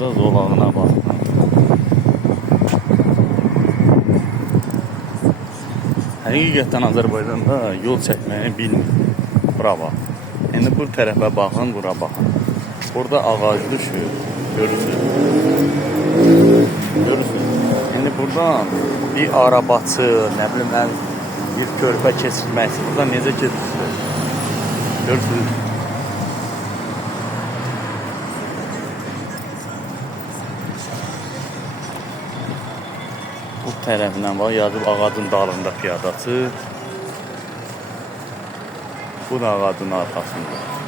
da zolağına baxın. Həqiqətən Azərbaycanda yol çəkməyini bilmir. Bura bax. İndi bu tərəfə baxın, bura baxın. Burada ağac düşür. Görürsünüz. Görürsünüz. İndi buradan bir arabaçı, nə bilim, bir körpə keçirmək. Burada necə keçirsiniz? Görürsünüz. Bu tərəfindən var, yazıb ağacın dalında piyadaçı. Bu da ağacın arxasında.